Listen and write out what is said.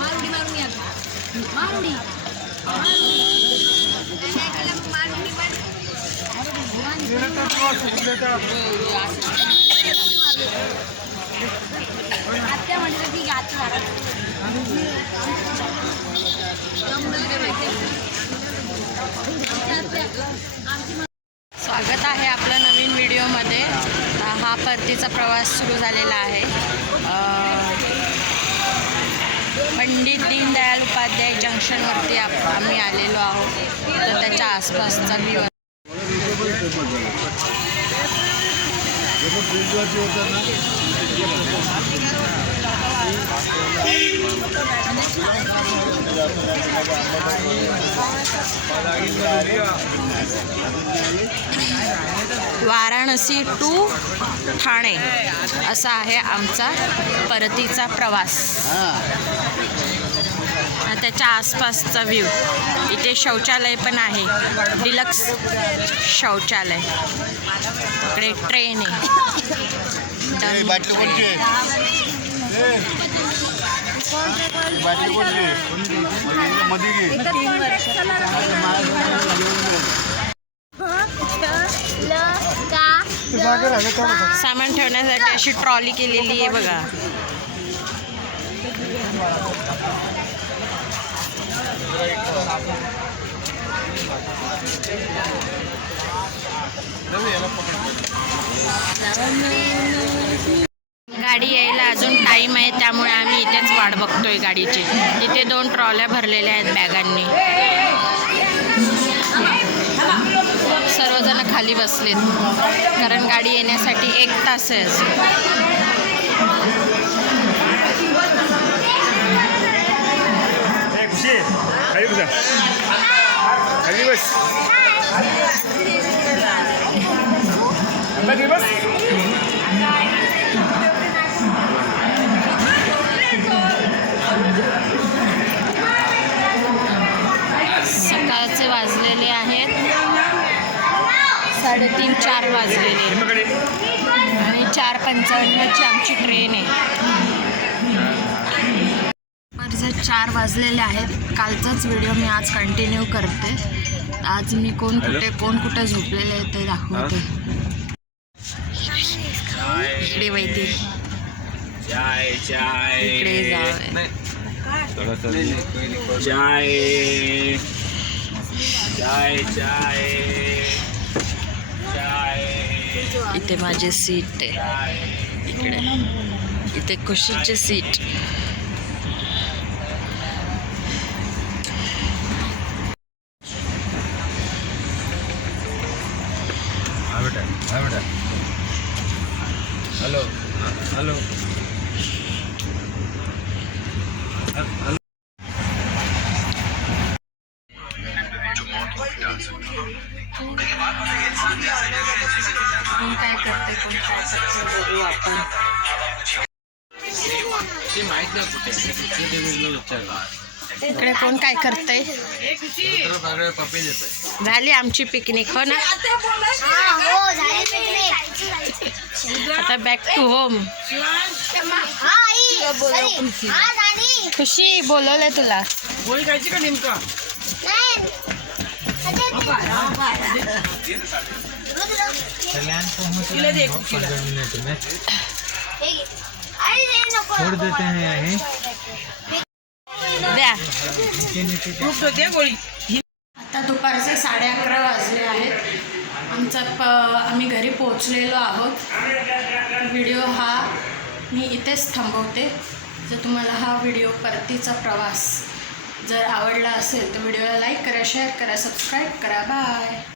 मारुडी मारून या मारुडी. आत्या म्हटलं की आता. स्वागत आहे आपलं नवीन व्हिडिओमध्ये. हा परतीचा प्रवास सुरू झालेला आहे. पंडित दीनदयाल उपाध्याय जंक्शनवरती आप आम्ही आलेलो आहोत. तर त्याच्या आसपासचा व्ह्यू वाराणसी टू ठाणे असा आहे आमचा परतीचा प्रवास. त्याच्या आसपासचा व्ह्यू इथे शौचालय पण आहे. डिलक्स शौचालय. इकडे ट्रेन आहे? सामान ठेवण्यासाठी अशी ट्रॉली केलेली आहे बघा. गाडी यायला अजून टाईम आहे त्यामुळे आम्ही इथेच वाट बघतोय गाडीची. इथे दोन ट्रॉल्या भरलेल्या आहेत बॅगांनी. सर्वजण खाली बसलेत कारण गाडी येण्यासाठी एक तास आहे खाली बसा. सकाळचे वाजलेले आहेत. साडेतीन चार वाजलेले. आणि चार पंचावन्नची आमची ट्रेन आहे. माझे चार वाजलेले आहेत कालचाच व्हिडिओ मी आज कंटिन्यू करते. आज मी कोण कुठे कोण कुठे झोपलेले आहे ते दाखवते. चाय इकडे जावे चाय चाय चाय चाय इथे माझी सीट आहे. इकडे. इथे खुशीची सीट. बेटा बेटा. Hello hello. काय कोण काय करते बघू आपण ते माहीत नाही कुठे इकडे कोण काय करतंय? झाली आमची पिकनिक हो ना? आता बॅक टू होम खुशी बोलवलंय तुला. गोळी खायची का नेमका छोड़ देते हैं द्या. आता दुपारचे साडे अकरा वाजले आहेत. आमचा प आम्ही घरी पोचलेलो आहोत. व्हिडिओ हा मी इथेच थांबवते. जर तुम्हाला हा व्हिडिओ परतीचा प्रवास जर आवडला असेल तर व्हिडिओला लाईक करा शेअर करा सबस्क्राईब करा. बाय.